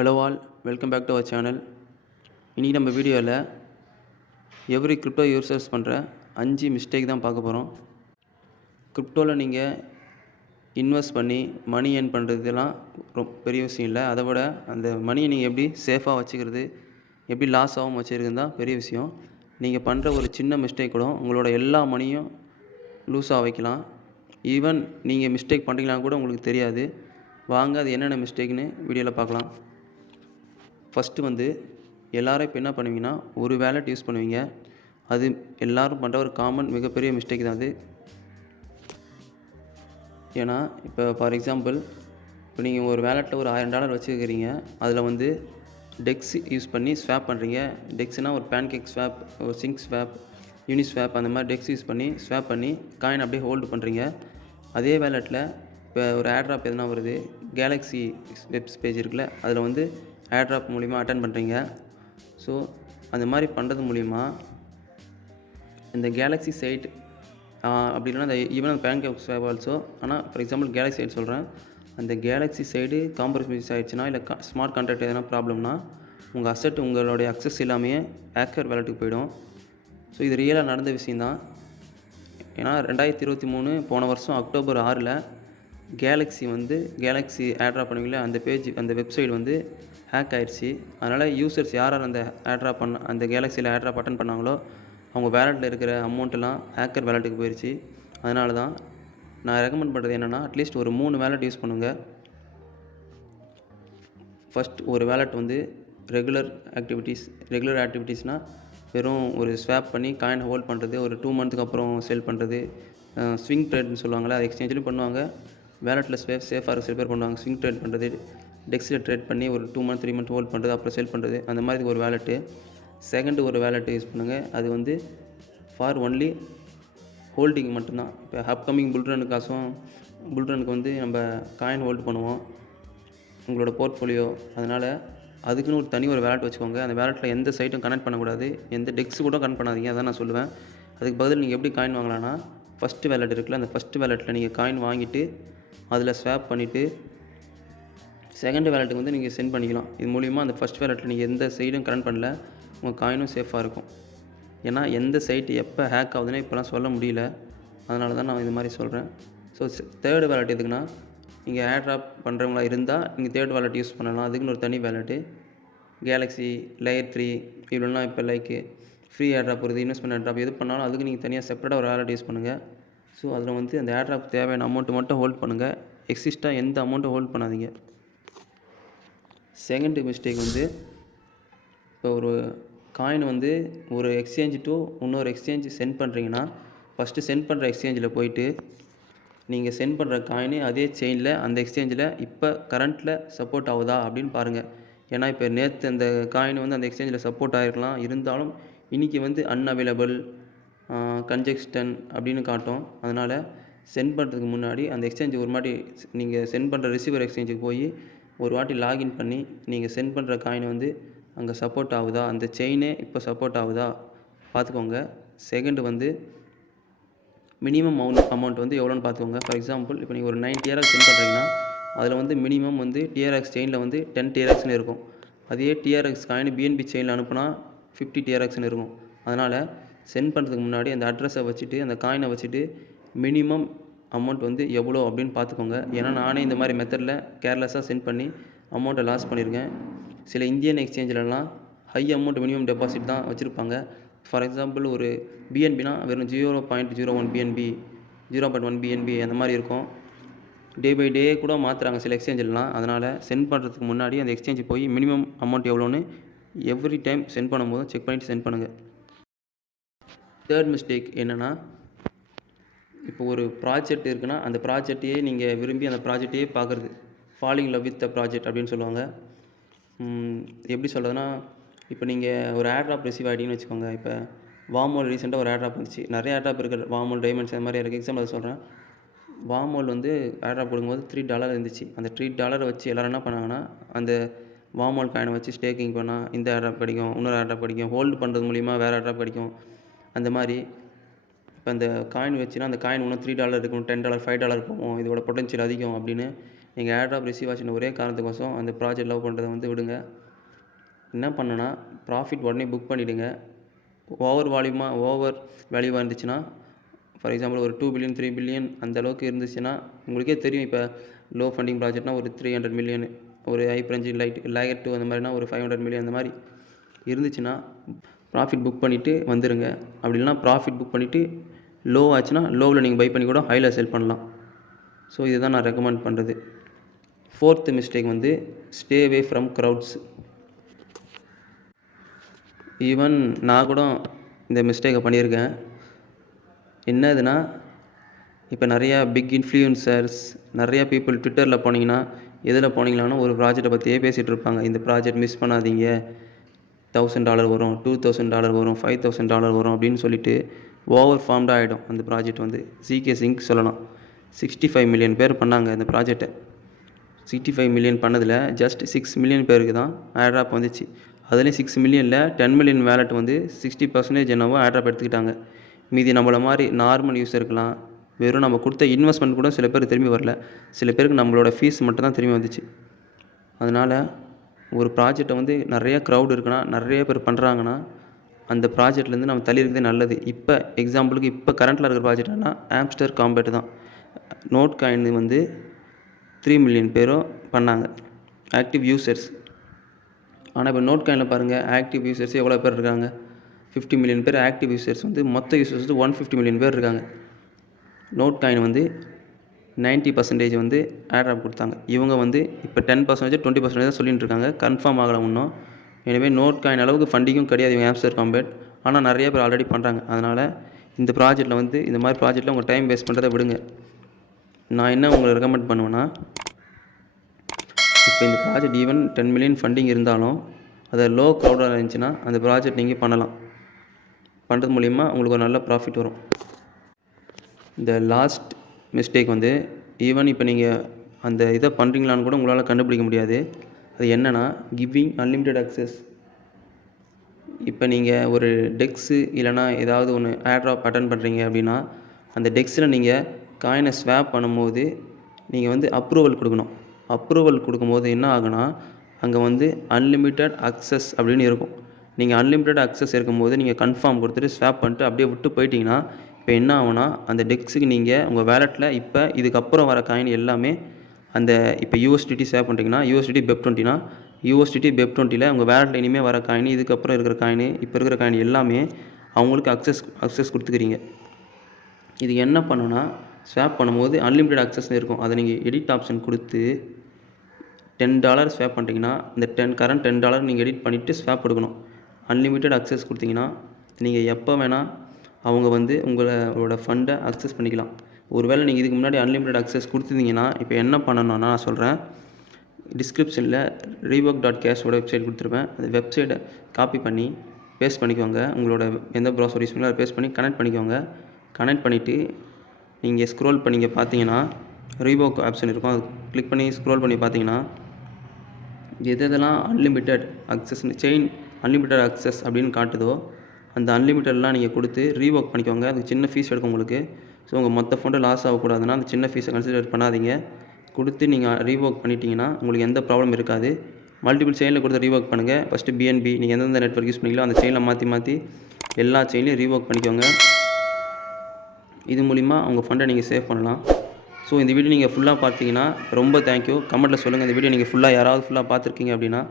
Hello all, welcome back to our channel. இன்றைக்கி நம்ம வீடியோவில் எவ்ரி கிரிப்டோ யூசர்ஸ் பண்ணுற 5 மிஸ்டேக் தான் பார்க்க போகிறோம். கிரிப்டோவில் நீங்கள் இன்வெஸ்ட் பண்ணி மணி ஏர்ன் பண்ணுறதுலாம் ரொம்ப பெரிய விஷயம் இல்லை. அதை விட அந்த மணியை நீங்கள் எப்படி சேஃபாக வச்சுக்கிறது, எப்படி லாஸ் ஆகாமல் வச்சுக்கிறது தான் பெரிய விஷயம். நீங்கள் பண்ணுற ஒரு சின்ன மிஸ்டேக் கூட உங்களோட எல்லா மணியும் லூஸாக வைக்கலாம். ஈவன் நீங்கள் மிஸ்டேக் பண்ணுறீங்களான்னு கூட உங்களுக்கு தெரியாது. வாங்க அது என்னென்ன மிஸ்டேக்னு வீடியோவில் பார்க்கலாம். ஃபஸ்ட்டு எல்லோரும் இப்போ என்ன பண்ணுவீங்கன்னா, ஒரு வேலெட் யூஸ் பண்ணுவீங்க. அது எல்லோரும் பண்ணுற ஒரு காமன் மிகப்பெரிய மிஸ்டேக் தான் அது. ஏன்னா இப்போ ஃபார் எக்ஸாம்பிள், இப்போ நீங்கள் ஒரு வேலெட்டில் ஒரு $1000 வச்சுருக்கிறீங்க. அதில் டெக்ஸ் யூஸ் பண்ணி ஸ்வாப் பண்ணுறீங்க. டெக்ஸ்னால் ஒரு பேன்கேக் ஸ்வாப், ஒரு சிங்க் ஸ்வாப், யூனிஸ்வாப், அந்த மாதிரி டெக்ஸ் யூஸ் பண்ணி ஸ்வாப் பண்ணி காயின் அப்படியே ஹோல்டு பண்ணுறீங்க. அதே வேலெட்டில் இப்போ ஒரு ஏர்ட்ராப் எதுனா வருது, கேலக்ஸி வெப்ஸ் பேஜ் இருக்குல்ல, அதில் ஏர்ட்ராப் மூலிமா அட்டன் பண்ணுறீங்க. ஸோ அந்த மாதிரி பண்ணுறது மூலிமா இந்த கேலக்ஸி சைட் அப்படி இல்லைனா ஈவன் அந்த பேன்கேக் ஸ்வாப் ஆல்சோ. ஆனால் ஃபார் எக்ஸாம்பிள் கேலக்ஸி சைடு சொல்கிறேன். அந்த கேலக்ஸி சைடு காம்ப்ரமைஸ் ஆகிடுச்சுன்னா, இல்லை ஸ்மார்ட் கான்ட்ராக்ட் எதனா ப்ராப்ளம்னா, உங்கள் அசெட் உங்களுடைய அக்சஸ் எல்லாமே ஹேக்கர் வேலெட்டுக்கு போயிடும். ஸோ இது ரியலாக நடந்த விஷயந்தான். ஏன்னா 2023 போன வருஷம் அக்டோபர் 6 கேலக்ஸி ஏர்ட்ராப் பண்ணுவீங்களே, அந்த பேஜ், அந்த வெப்சைட் ஹேக் ஆகிடுச்சு. அதனால் யூசர்ஸ் யார் அந்த அந்த கேலக்ஸியில் ஏர்ட்ராப் அட்டன் பண்ணாங்களோ அவங்க வேலெட்டில் இருக்கிற அமௌண்ட்டெல்லாம் ஹேக்கர் வேலெட்டுக்கு போயிடுச்சு. அதனால தான் நான் ரெக்கமெண்ட் பண்ணுறது என்னென்னா, அட்லீஸ்ட் ஒரு 3 வேலெட் யூஸ் பண்ணுங்கள். ஃபஸ்ட் ஒரு வேலெட் ரெகுலர் ஆக்டிவிட்டீஸ்னால் வெறும் ஒரு ஸ்வாப் பண்ணி காயின் ஹோல்ட் பண்ணுறது, ஒரு 2 மந்த்துக்கு அப்புறம் செல் பண்ணுறது, ஸ்விங் ட்ரேட்னு சொல்லுவாங்களே, அது எக்ஸ்சேஞ்சிலும் பண்ணுவாங்க. வேலெட்டில் சேஃபாக சில பேர் பண்ணுவாங்க. ஸ்விங் ட்ரேட் பண்ணுறது, டெக்ஸில் ட்ரேட் பண்ணி ஒரு 2 மந்த் 3 மந்த் ஹோல்ட் பண்ணுறது, அப்புறம் செல் பண்ணுறது, அந்த மாதிரி ஒரு வேலெட்டு. செகண்ட் ஒரு வேலெட்டு யூஸ் பண்ணுங்கள். அது ஃபார் ஒன்லி ஹோல்டிங் மட்டும்தான். இப்போ அப்கமிங் புல்ரனுக்கு நம்ம காயின் ஹோல்டு பண்ணுவோம் உங்களோட போர்ட்ஃபோலியோ. அதனால் அதுக்குன்னு ஒரு தனி ஒரு வேலெட் வச்சுக்கோங்க. அந்த வேலெட்டில் எந்த சைட்டும் கனெக்ட் பண்ணக்கூடாது, எந்த டெக்ஸ் கூட கனெக்ட் பண்ணாதீங்க. அதான் நான் சொல்லுவேன். அதுக்கு பதில் நீங்கள் எப்படி காயின் வாங்கலாம்னா, ஃபஸ்ட்டு வேலெட் இருக்குல்ல, அந்த ஃபஸ்ட்டு வேலெட்டில் நீங்கள் காயின் வாங்கிட்டு அதில் ஸ்வாப் பண்ணிவிட்டு செகண்ட் வேலெட்டுக்கு நீங்கள் சென்ட் பண்ணிக்கலாம். இது மூலிமா அந்த ஃபஸ்ட் வேலெட்டில் நீங்கள் எந்த சைடும் கனெக்ட் பண்ணல, உங்கள் காயினும் சேஃபாக இருக்கும். ஏன்னா எந்த சைட்டு எப்போ ஹேக் ஆகுதுன்னு இப்போலாம் சொல்ல முடியல. அதனால தான் நான் இது மாதிரி சொல்கிறேன். ஸோ தேர்டு வேலெட் எதுக்குன்னா, நீங்கள் ஏர்ட்ராப் பண்ணுறவங்களா இருந்தால் நீங்கள் தேர்ட் வேலெட் யூஸ் பண்ணலாம். அதுக்குன்னு ஒரு தனி வேலெட்டு, கேலக்ஸி லேயர் 3 இல்லைன்னா இப்போ ஃப்ரீ ஏர்ட்ராப் வருது, இன்வெஸ்ட்மெண்ட் ஏர்ட்ராப், எது பண்ணாலும் அதுக்கு நீங்கள் தனியாக செப்பரேட்டாக ஒரு வேலெட் யூஸ் பண்ணுங்கள். ஸோ அதில் அந்த ஏர்ட்ராப் தேவையான அமௌண்ட்டு மட்டும் ஹோல்ட் பண்ணுங்கள். எக்ஸிஸ்ட்டாக எந்த அமௌண்ட்டும் ஹோல்ட் பண்ணாதீங்க. செகண்ட் மிஸ்டேக் இப்போ ஒரு காயின் ஒரு எக்ஸ்சேஞ்ச் டு இன்னொரு எக்ஸ்சேஞ்ச் சென்ட் பண்ணுறீங்கன்னா, ஃபஸ்ட்டு சென்ட் பண்ணுற எக்ஸ்சேஞ்சில் போயிட்டு நீங்கள் சென்ட் பண்ணுற காயின் அதே செயினில் அந்த எக்ஸ்சேஞ்சில் இப்போ கரண்ட்டில் சப்போர்ட் ஆகுதா அப்படின்னு பாருங்கள். ஏன்னா இப்போ நேற்று அந்த காயின் அந்த எக்ஸ்சேஞ்சில் சப்போர்ட் ஆகிருக்கலாம், இருந்தாலும் இன்றைக்கி அன்அவைலபிள், கன்ஜெக்ஷன் அப்படின்னு காட்டும். அதனால் சென்ட் பண்ணுறதுக்கு முன்னாடி அந்த எக்ஸ்சேஞ்ச் ஒரு வாட்டி நீங்கள் சென்ட் பண்ணுற ரிசீவர் எக்ஸ்சேஞ்சுக்கு போய் ஒரு வாட்டி லாகின் பண்ணி நீங்கள் சென்ட் பண்ணுற காயின் அங்கே சப்போர்ட் ஆகுதா, அந்த செயினே இப்போ சப்போர்ட் ஆகுதா பார்த்துக்கோங்க. செகண்டு மினிமம் அமௌண்ட் எவ்வளோன்னு பார்த்துக்கோங்க. ஃபார் எக்ஸாம்பிள், இப்போ நீங்கள் ஒரு 9 TRX சென்ட் பண்ணுறீங்கன்னா அதில் மினிமம் TRX செயினில் 10 TRXன்னு இருக்கும். அதே TRX காயின் BNB செயினில் அனுப்புனா 50 TRXன்னு இருக்கும். அதனால் சென்ட் பண்ணுறதுக்கு முன்னாடி அந்த அட்ரஸை வச்சுட்டு, அந்த காயினை வச்சுட்டு மினிமம் அமௌண்ட் எவ்வளோ அப்படின்னு பார்த்துக்கோங்க. ஏன்னா நானே இந்த மாதிரி மெத்தடில் கேர்லெஸ்ஸாக சென்ட் பண்ணி அமௌண்ட்டை லாஸ் பண்ணியிருக்கேன். சில இந்தியன் எக்ஸ்சேஞ்சிலலாம் ஹை அமௌண்ட் மினிமம் டெபாசிட் தான் வச்சுருப்பாங்க. ஃபார் எக்ஸாம்பிள், ஒரு BNBனா வெறும் 0.01 BNB, 0.1 BNB அந்த மாதிரி இருக்கும். டே பை டே கூட மாற்றுறாங்க சில எக்ஸ்சேஞ்சிலலாம். அதனால் சென்ட் பண்ணுறதுக்கு முன்னாடி அந்த எக்ஸ்சேஞ்சு போய் மினிமம் அமௌண்ட் எவ்வளோன்னு எவ்ரி டைம் சென்ட் பண்ணும்போது செக் பண்ணிவிட்டு சென்ட் பண்ணுங்கள். தேர்ட் மிஸ்டேக் என்னென்னா, இப்போ ஒரு ப்ராஜெக்ட் இருக்குன்னா அந்த ப்ராஜெக்டையே நீங்கள் விரும்பி அந்த ப்ராஜெக்டையே பார்க்குறது, falling love with the project அப்படின்னு சொல்லுவாங்க. எப்படி சொல்கிறதுனா, இப்போ நீங்கள் ஒரு ஏர்ட்ராப் ரிசீவ் ஆகிட்டீங்கன்னு வச்சுக்கோங்க. இப்போ வார்மோல் ரீசெண்டாக ஒரு ஏர்ட்ராப் வந்துச்சு. நிறைய ஏர்ட்ராப் இருக்குது, வார்மோல், டைமண்ட்ஸ் அந்த மாதிரி இருக்குது. எக்ஸாம்பிள் சொல்கிறேன். வார்மோல் ஏர்ட்ராப் கொடுக்கும்போது $3 இருந்துச்சு. அந்த $3 வச்சு எல்லோரும் என்ன பண்ணாங்கன்னா, அந்த வார்மோல் காயினை வச்சு ஸ்டேக்கிங் பண்ணால் இந்த ஏர்ட்ராப் கிடைக்கும், இன்னொரு ஏர்ட்ராப் கிடைக்கும், ஹோல்டு பண்ணுறது மூலிமா வேறு ஏர்ட்ராப் கிடைக்கும். அந்த மாதிரி இப்போ அந்த காயின் வச்சுன்னா அந்த காயின் இன்னும் $3 இருக்கும், $10, $5 போகும், இதோட பொட்டன்ஷியல் அதிகம் அப்படின்னு நீங்கள் ஏர்ட்ராப் ரிசீவ் ஆச்சுன்னு ஒரே காரணத்துக்கோசம் அந்த ப்ராஜெக்ட் லவ் பண்ணுறதை வந்து விடுங்க. என்ன பண்ணுன்னா ப்ராஃபிட் உடனே புக் பண்ணிவிடுங்க. ஓவர் வேல்யூவாக இருந்துச்சுன்னா, ஃபார் எக்ஸாம்பிள் ஒரு 2 பில்லியன் 3 பில்லியன் அந்த அளவுக்கு இருந்துச்சுன்னா, உங்களுக்கே தெரியும். இப்போ லோ ஃபண்டிங் ப்ராஜெக்ட்னா ஒரு 300 மில்லியன், ஒரு ஹைப்பர் என்ஜின் லேயர் 2 அந்த மாதிரினா ஒரு 500 மில்லியன் அந்த மாதிரி இருந்துச்சுன்னா ப்ராஃபிட் புக் பண்ணிவிட்டு வந்துடுங்க. அப்படி இல்லைனா ப்ராஃபிட் புக் பண்ணிவிட்டு லோ ஆச்சுன்னா லோவில் நீங்கள் பை பண்ணி கூட ஹையில் செல் பண்ணலாம். ஸோ இதுதான் நான் ரெக்கமெண்ட் பண்ணுறது. 4th மிஸ்டேக் வந்து stay away from crowds. Even நான் கூட இந்த மிஸ்டேக்கை பண்ணியிருக்கேன். என்னதுன்னா, இப்போ நிறையா பிக் இன்ஃப்ளூயன்சர்ஸ், நிறையா பீப்புள் ட்விட்டரில் போனீங்கன்னா, எதில் போனீங்களாலும் ஒரு ப்ராஜெக்டை பற்றியே பேசிகிட்டு இருப்பாங்க. இந்த ப்ராஜெக்ட் மிஸ் பண்ணாதீங்க, $1000 வரும், $2000 வரும், $5000 வரும் அப்படின்னு சொல்லிட்டு ஓவர் ஃபார்ம்டாக ஆகிடும் அந்த ப்ராஜெக்ட். வந்து சிகே சிங்க் சொல்லலாம். 65 மில்லியன் பேர் பண்ணாங்க இந்த ப்ராஜெக்டை. 65 மில்லியன் பண்ணதில் ஜஸ்ட் 6 மில்லியன் பேருக்கு தான் ஏர்ட்ராப் வந்துச்சு. அதுலேயும் 6 மில்லியனில் 10 மில்லியன் வேலெட் வந்து 60% என்னவோ ஏர்ட்ராப் எடுத்துக்கிட்டாங்க. மீதி நம்மளை மாதிரி நார்மல் யூஸருக்கலாம் வெறும் நம்ம கொடுத்த இன்வெஸ்ட்மெண்ட் கூட சில பேர் திரும்பி வரல. சில பேருக்கு நம்மளோட ஃபீஸ் மட்டும் தான் திரும்பி வந்துச்சு. அதனால் ஒரு ப்ராஜெக்டை வந்து நிறைய க்ரௌட் இருக்குன்னா, நிறைய பேர் பண்ணுறாங்கன்னா, அந்த ப்ராஜெக்ட்லேருந்து நம்ம தள்ளி இருக்கிறதே நல்லது. இப்போ எக்ஸாம்பிளுக்கு இப்போ கரண்ட்டில் இருக்கிற ப்ராஜெக்ட்னா ஆம்ஸ்டர் காம்பேட் தான். நோட் காயின் வந்து 3 மில்லியன் பேரும் பண்ணாங்க ஆக்டிவ் யூசர்ஸ். ஆனால் இப்போ நோட் காயினில் பாருங்கள், ஆக்டிவ் யூசர்ஸ் எவ்வளோ பேர் இருக்காங்க? 50 மில்லியன் பேர் ஆக்டிவ் யூசர்ஸ். வந்து மொத்த யூசர்ஸ் வந்து 150 மில்லியன் பேர் இருக்காங்க. நோட் காயின் வந்து 90% வந்து ஏர்ட்ராப் கொடுத்தாங்க. இவங்க வந்து இப்போ 10% 20% தான் சொல்லிட்டு இருக்காங்க. கன்ஃபார்ம் ஆகலை இன்னும். எனவே நோட் காயின் அளவுக்கு ஃபண்டிங்கும் கிடையாது இவங்க ஆம்ஸ்டர் காம்பேட். ஆனால் நிறைய பேர் ஆல்ரெடி பண்ணுறாங்க. அதனால் இந்த ப்ராஜெக்ட்டில் வந்து இந்த மாதிரி ப்ராஜெக்ட்டில் உங்கள் டைம் வேஸ்ட் பண்ணுறதை விடுங்க. நான் என்ன உங்களை ரெக்கமெண்ட் பண்ணுவேன்னா, இப்போ இந்த ப்ராஜெக்ட் ஈவன் 10 மில்லியன் ஃபண்டிங் இருந்தாலும் அதை லோ க்ரௌடாக இருந்துச்சுன்னா அந்த ப்ராஜெக்ட் நீங்கள் பண்ணலாம். பண்ணுறது மூலிமா உங்களுக்கு ஒரு நல்ல ப்ராஃபிட் வரும். இந்த லாஸ்ட் மிஸ்டேக் வந்து ஈவன் இப்போ நீங்கள் அந்த இதை பண்ணுறீங்களான்னு கூட உங்களால் கண்டுபிடிக்க முடியாது. அது என்னென்னா, கிவிங் அன்லிமிட்டெட் அக்சஸ். இப்போ நீங்கள் ஒரு டெக்ஸு இல்லைனா ஏதாவது ஒன்று ஏர்ட்ராப் அட்டன் பண்ணுறீங்க அப்படின்னா, அந்த டெக்ஸில் நீங்கள் காயினை ஸ்வாப் பண்ணும்போது நீங்கள் வந்து அப்ரூவல் கொடுக்கணும். அப்ரூவல் கொடுக்கும்போது என்ன ஆகுனா, அங்கே வந்து அன்லிமிட்டெட் அக்சஸ் அப்படின்னு இருக்கும். நீங்கள் அன்லிமிட்டெட் அக்சஸ் இருக்கும்போது நீங்கள் கன்ஃபார்ம் கொடுத்துட்டு ஸ்வாப் பண்ணிட்டு அப்படியே விட்டு போயிட்டீங்கன்னா, இப்போ என்ன ஆகுனா, அந்த டெக்ஸுக்கு நீங்கள் உங்கள் வேலெட்டில் இப்போ இதுக்கப்புறம் வர காயின் எல்லாமே அந்த இப்போ USDT ஸ்வாப் பண்ணுறீங்கன்னா, USDT BEP20னா USDT BEP20ல் உங்கள் வேலெட்டில் இனிமேல் வர காயின், இதுக்கப்புறம் இருக்கிற காயின், இப்போ இருக்கிற காயின் எல்லாமே அவங்களுக்கு அக்சஸ் கொடுத்துக்கிறீங்க. இது என்ன பண்ணுன்னா, ஸ்வாப் பண்ணும்போது அன்லிமிட்டெட் அக்சஸ் இருக்கும். அதை நீங்கள் எடிட் ஆப்ஷன் கொடுத்து $10 ஸ்வாப் பண்ணிட்டீங்கன்னா, இந்த கரண்ட் $10 நீங்கள் எடிட் பண்ணிவிட்டு ஸ்வாப் கொடுக்கணும். அன்லிமிட்டெட் அக்சஸ் கொடுத்தீங்கன்னா நீங்கள் எப்போ வேணால் அவங்க வந்து உங்களோட ஃபண்டை அக்சஸ் பண்ணிக்கலாம். ஒருவேளை நீங்கள் இதுக்கு முன்னாடி அன்லிமிட்டெட் அக்சஸ் கொடுத்துருந்தீங்கன்னா, இப்போ என்ன பண்ணணும்னா நான் சொல்கிறேன். டிஸ்கிரிப்ஷனில் reebok.cash வெப்சைட் கொடுத்துருப்பேன். அந்த வெப்சைட்டை காப்பி பண்ணி பேஸ்ட் பண்ணிக்கோங்க. உங்களோட எந்த ப்ரௌசர் யூஸ் பண்ணி அதை பேஸ்ட் பண்ணி கனெக்ட் பண்ணிக்கோங்க. கனெக்ட் பண்ணிவிட்டு நீங்கள் ஸ்க்ரோல் பண்ணி பார்த்தீங்கன்னா Reebok ஆப்ஷன் இருக்கும். அது கிளிக் பண்ணி ஸ்க்ரோல் பண்ணி பார்த்தீங்கன்னா, எதெல்லாம் அன்லிமிட்டெட் அன்லிமிட்டெட் அக்சஸ் அப்படின்னு காட்டுதோ அந்த அன்லிமிட்டெட்லாம் நீங்கள் கொடுத்து ரீவோக் பண்ணிக்கோங்க. அதுக்கு சின்ன ஃபீஸ் எடுக்கும் உங்களுக்கு. ஸோ உங்கள் மொத்த ஃபண்டை லாஸ் ஆகக்கூடாதுன்னா அந்த சின்ன ஃபீஸை கன்சிடர் பண்ணாதீங்க. கொடுத்து நீங்கள் ரீவோக் பண்ணிட்டீங்கன்னா உங்களுக்கு எந்த ப்ராப்ளம் இருக்காது. மல்டிபிள் செயினில் கொடுத்து ரீவோக் பண்ணுங்கள். ஃபஸ்ட்டு BNB நீங்கள் எந்தெந்த நெட்வொர்க் யூஸ் பண்ணீங்களோ அந்த செயினில் மாற்றி எல்லா செயின்லையும் ரீவோக் பண்ணிக்கோங்க. இது மூலிமா உங்கள் ஃபண்டை நீங்கள் சேவ் பண்ணலாம். ஸோ இந்த வீடியோ நீங்கள் ஃபுல்லாக பார்த்தீங்கன்னா ரொம்ப தேங்க்யூ. கமெண்ட்டில் சொல்லுங்கள் இந்த வீடியோ நீங்கள் ஃபுல்லாக யாராவது பார்த்துருக்கீங்க அப்படின்னா.